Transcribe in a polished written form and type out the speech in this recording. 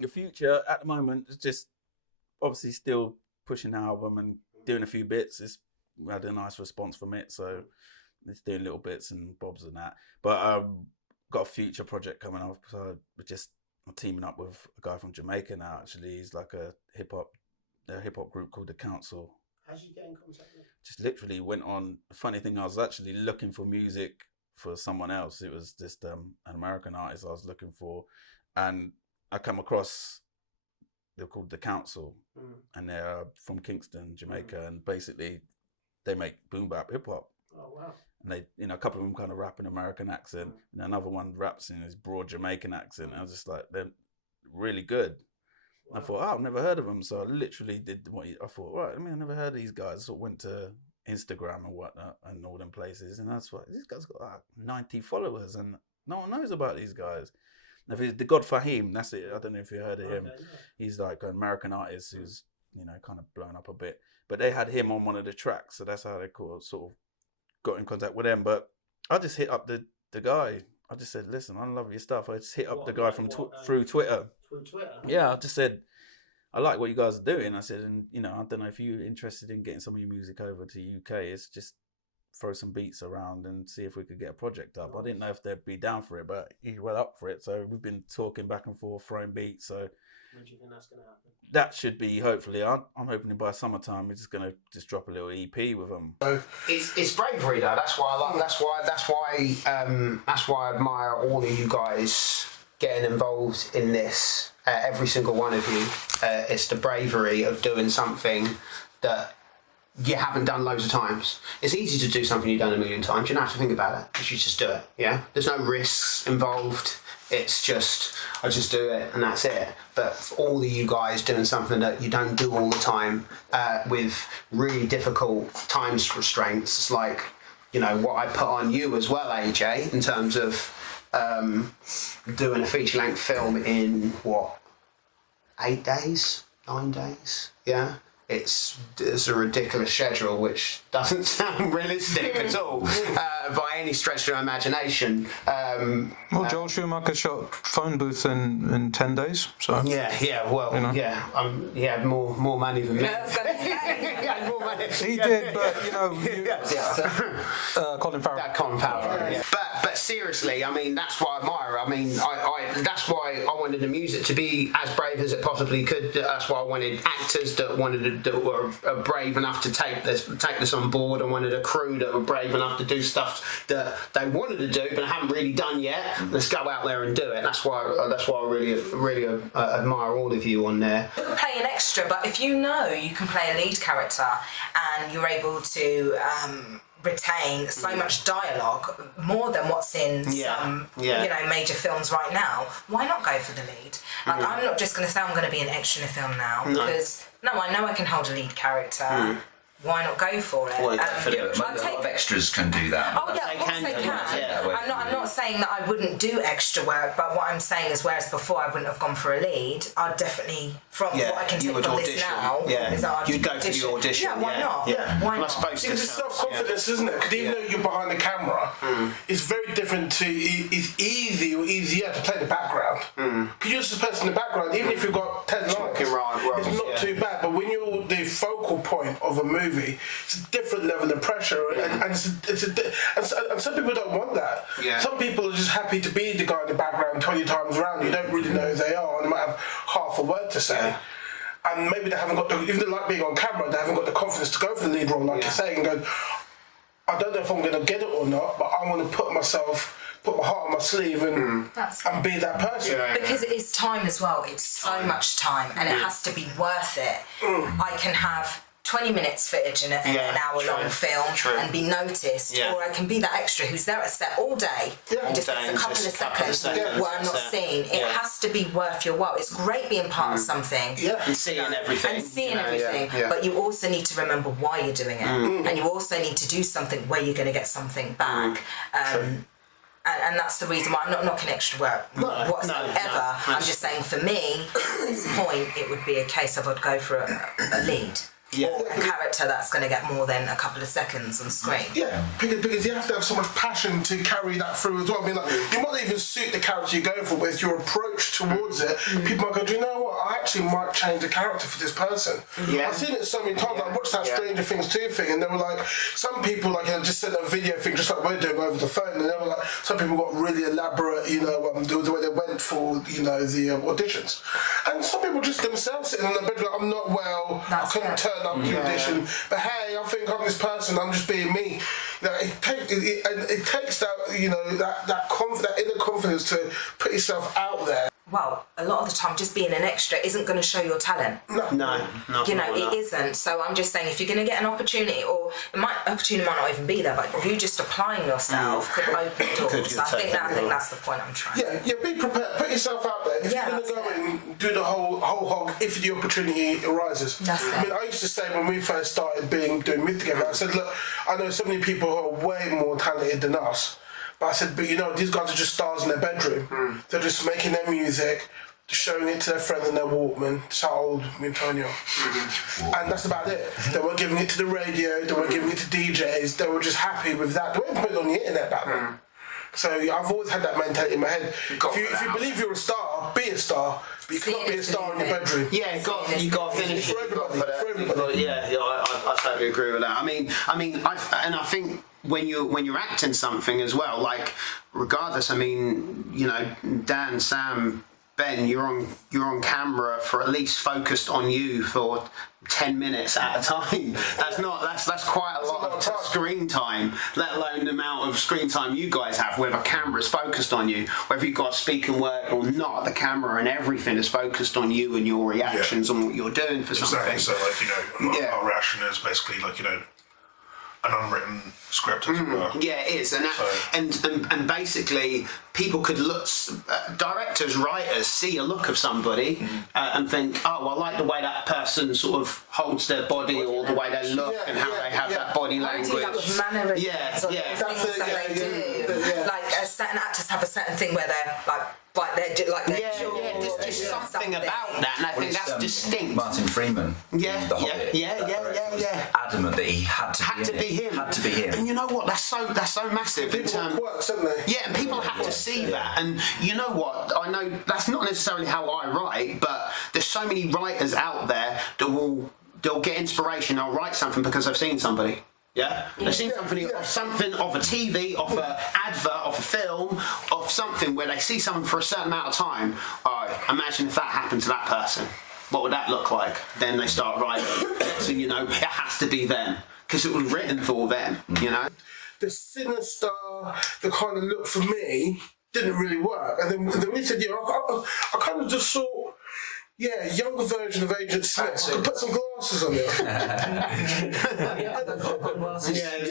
The future at the moment is just obviously still pushing the album and doing a few bits. We had a nice response from it, so it's doing little bits and bobs and that. But got a future project coming up, so I'm teaming up with a guy from Jamaica now. Actually, he's like a hip hop group called The Council. How did you get in contact with him? Just literally went on. The funny thing, I was actually looking for music for someone else. It was just an American artist I was looking for, and I come across. They're called The Council, and they're from Kingston, Jamaica, and basically they make boom bap hip hop. Oh wow! And they, a couple of them kind of rap in American accent, and another one raps in his broad Jamaican accent. And I was just like, they're really good. Wow. I thought, I've never heard of them, so I literally did I thought, right, I never heard of these guys. I sort of went to Instagram and whatnot and all them places, and that's why these guys got like 90 followers, and no one knows about these guys. If it's the God Fahim, that's it. I don't know if you heard of him. Yeah. He's like an American artist who's kind of blown up a bit. But they had him on one of the tracks, so that's how they sort of got in contact with them. But I just hit up the guy. I just said, listen, I love your stuff. I just hit up the guy from through Twitter. Through Twitter? Yeah, I just said, I like what you guys are doing. I said, and I don't know if you're interested in getting some of your music over to UK. It's just throw some beats around and see if we could get a project up. I didn't know if they'd be down for it, but he's well up for it. So we've been talking back and forth, throwing beats. So when do you think that's going to happen? That should be hopefully. I'm hoping by summertime we're just going to drop a little EP with them. So it's bravery though. That's why I like. That's why I admire all of you guys getting involved in this. Every single one of you. It's the bravery of doing something that you haven't done loads of times. It's easy to do something you've done a million times. You don't have to think about it. You just do it. Yeah. There's no risks involved. It's just I just do it and that's it. But for all of you guys doing something that you don't do all the time with really difficult time restraints, it's like what I put on you as well, AJ, in terms of doing a feature-length film in 8 days, 9 days, yeah. It's a ridiculous schedule, which doesn't sound realistic at all by any stretch of imagination. Joel Schumacher shot Phone Booth in 10 days. So he had more money than me. He had more money. He did, but Colin Farrell. Colin Farrell. Yeah. But seriously, that's why I admire. I that's why I wanted the music to be as brave as it possibly could. That's why I wanted actors that were brave enough to take this on board. I wanted a crew that were brave enough to do stuff that they wanted to do but haven't really done yet. Let's go out there and do it. That's why I really admire all of you on there. You can play an extra, but if you can play a lead character and you're able to retain so much dialogue, more than what's in some major films right now, why not go for the lead? Like, I'm not just going to say I'm going to be an extra in a film now, because I know I can hold a lead character. Why not go for it? Well, a lot of extras can do that. Oh yeah, of course they can. I'm not saying that I wouldn't do extra work, but what I'm saying is, whereas before I wouldn't have gone for a lead, I'd definitely, from what I can take from this now, is that you'd go for the audition. Yeah, why not? Yeah. Why not? Because it's self-confidence, isn't it? Because even though you're behind the camera, it's very different to. It's easier to play the background. Because you're just a person in the background, even if you've got 10 lines, it's not too bad. But when you're the focal point of a movie, it's a different level of pressure, and some people don't want that. Yeah. Some people are just happy to be the guy in the background 20 times around. You don't really know who they are, and they might have half a word to say. And maybe they haven't got even they like being on camera, they haven't got the confidence to go for the lead role, like you're saying, and go, I don't know if I'm going to get it or not, but I want to put my heart on my sleeve and be that person. Because it is time as well. It's so much time, and it has to be worth it. I can have 20 minutes footage in an hour-long film and be noticed, or I can be that extra who's there at set all day and just gets a couple of seconds where I'm not seen. It has to be worth your while. It's great being part of something and seeing everything. But you also need to remember why you're doing it, and you also need to do something where you're going to get something back. And that's the reason why I'm not knocking extra work whatsoever. I'm just saying, for me, at this point, it would be a case of I'd go for a lead. or a character that's going to get more than a couple of seconds on screen. Yeah, because you have to have so much passion to carry that through as well. I mean, like, you might not even suit the character you're going for, but it's your approach towards it. People might go, do you know what? I actually might change the character for this person. Yeah. I've seen it so many times. I watched that Stranger Things 2 thing, and they were like, some people like just sent a video thing, just like we're doing over the phone, and they were like, some people got really elaborate, the way they went for, the auditions, and some people just themselves sitting in the bedroom, like, I'm not well, I couldn't turn up to the audition, but hey, I think I'm this person, I'm just being me. It takes that, that inner confidence to put yourself out there. Well, a lot of the time, just being an extra isn't going to show your talent. No. It isn't. So I'm just saying, if you're going to get an opportunity, or opportunity might not even be there, but you just applying yourself could open doors. So I think that's the point I'm trying. Yeah, be prepared. Put yourself out there. If you're going to go and do the whole hog, if the opportunity arises. I used to say when we first started doing Myth together, I said, look, I know so many people who are way more talented than us. But I said, these guys are just stars in their bedroom. They're just making their music, showing it to their friends in their Walkman. That's how old Antonio. And that's about it. They weren't giving it to the radio, they weren't giving it to DJs, they were just happy with that. They weren't putting it on the internet back then. So I've always had that mentality in my head. If you believe you're a star, be a star. But you cannot be a star in your bedroom. Yeah, you got to finish it. For everybody. Yeah, I totally agree with that. I think when you're acting something as well, like regardless, Dan, Sam, Ben, you're on camera for at least focused on you for 10 minutes at a time. That's quite a lot of screen time, let alone the amount of screen time you guys have where the camera's focused on you. Whether you've got a speaking word or not, the camera and everything is focused on you and your reactions and what you're doing for something. So our reaction is basically an unwritten script as well. Yeah, it is, and basically people could look, directors, writers see a look of somebody and think, oh, I like the way that person sort of holds their body or the way they look and how they have that body language. Things that they do. Like certain actors have a certain thing where they're there's just something about that, and I think that's distinct. Martin Freeman. Yeah. Adamant that he had to be him. Had to be him. And you know what? That's so massive. People works, don't they? Yeah, and people have to see that. And you know what? I know that's not necessarily how I write, but there's so many writers out there that they'll get inspiration. They'll write something because they've seen somebody. Yeah, they've seen something off a TV, off an advert, off a film, of something where they see something for a certain amount of time. Imagine if that happened to that person. What would that look like? Then they start writing. So it has to be them because it was written for them. The sinister, the kind of look for me didn't really work. And then we said, I kind of just saw. Yeah, younger version of Agent Smith. I could put some glasses on it.